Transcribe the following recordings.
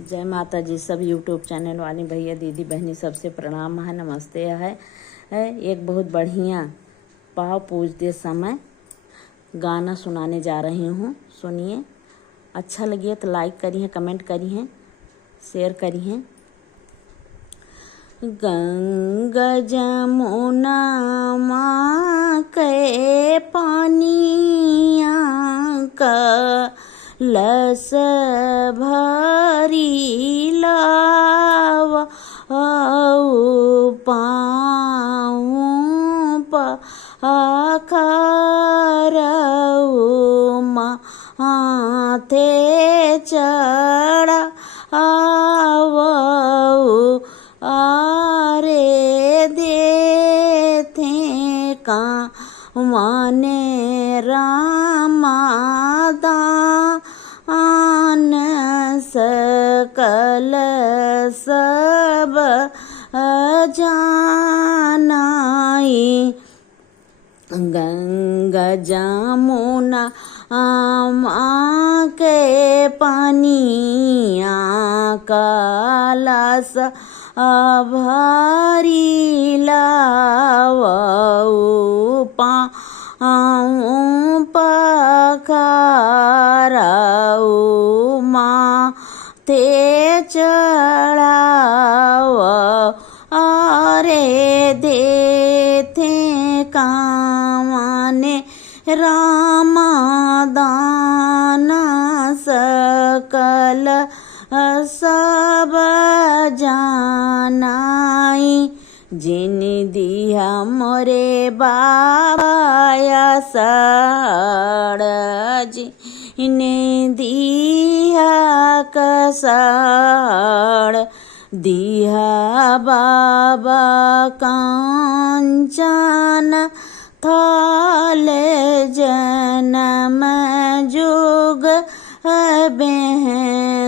जय माता जी। सब यूट्यूब चैनल वाली भैया दीदी बहनी सबसे प्रणाम है, नमस्ते है। एक बहुत बढ़िया पाव पूजते समय गाना सुनाने जा रही हूँ, सुनिए। अच्छा लगे तो लाइक करिए, कमेंट करिए, शेयर करिए। गंगा जमुना माँ के पानिया का लस भरी लावा पाऊँ पखारऊ माथे चढ़ा आरे देते का माने रामादान सकल सब जानाई। गंगा जमुना माँ के पानिया कालास भारी लावऊ पाऊँ पखारऊ माथे चढ़ाव आरे देते कामने रामादान सकल सब जानाई। जिन दिया मोरे बाबाया साड़ जिन दिया कसाड़ दिया बाबा कांचन थाल जन्म जुग बेह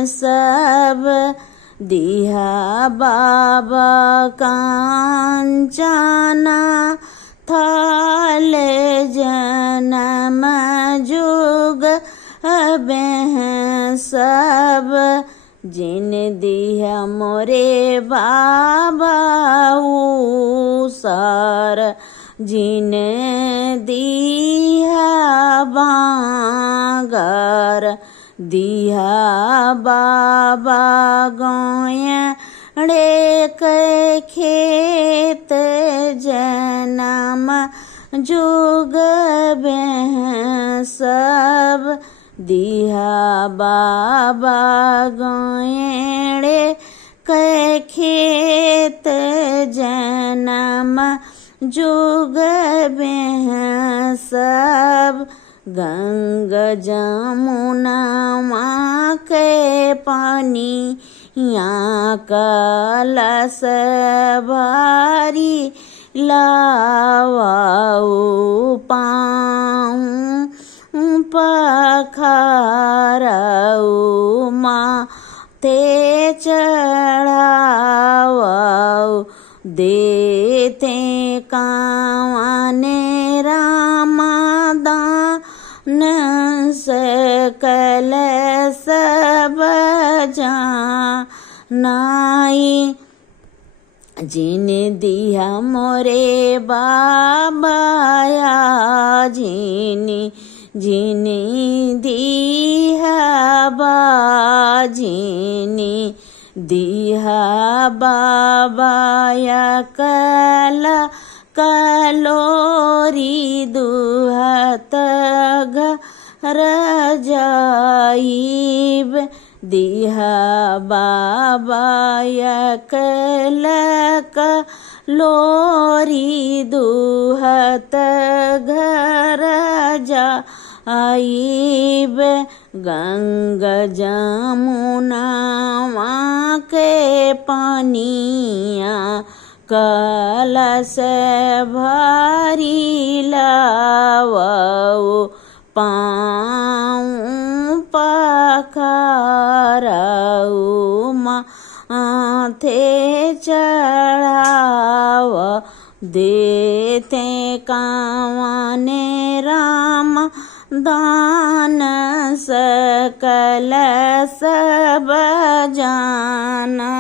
सब दिया बाबा कांचना थाल जन्म जुग बेह सब जिन दिया मोरे बाबा सार जिन दिया बागर दिया बाबा गोयड़े के खेत जन्म जुग बेह सब दिया बाबा गोयड़े के खेत जन्म जुग बेह सब। गंगा जमुना माँ के पानिया कलश भारी लावऊ पाऊँ पखारऊ माथे चढ़ावऊ देते कामने रामादान सकल सब जानाई। जिन दिया मोरे बाबाया जिन दिया बाजिनी दिया बाबाया कला कलोरी दुहत घर जाइब दिया बाबाया कला कलोरी दुहत घर जाइब। गंगा जमुना माँ के पानिया कलश भारी लावऊ पाऊँ पखारऊ माथे चढ़ाव देते कामने राम दान सकल सब जाना।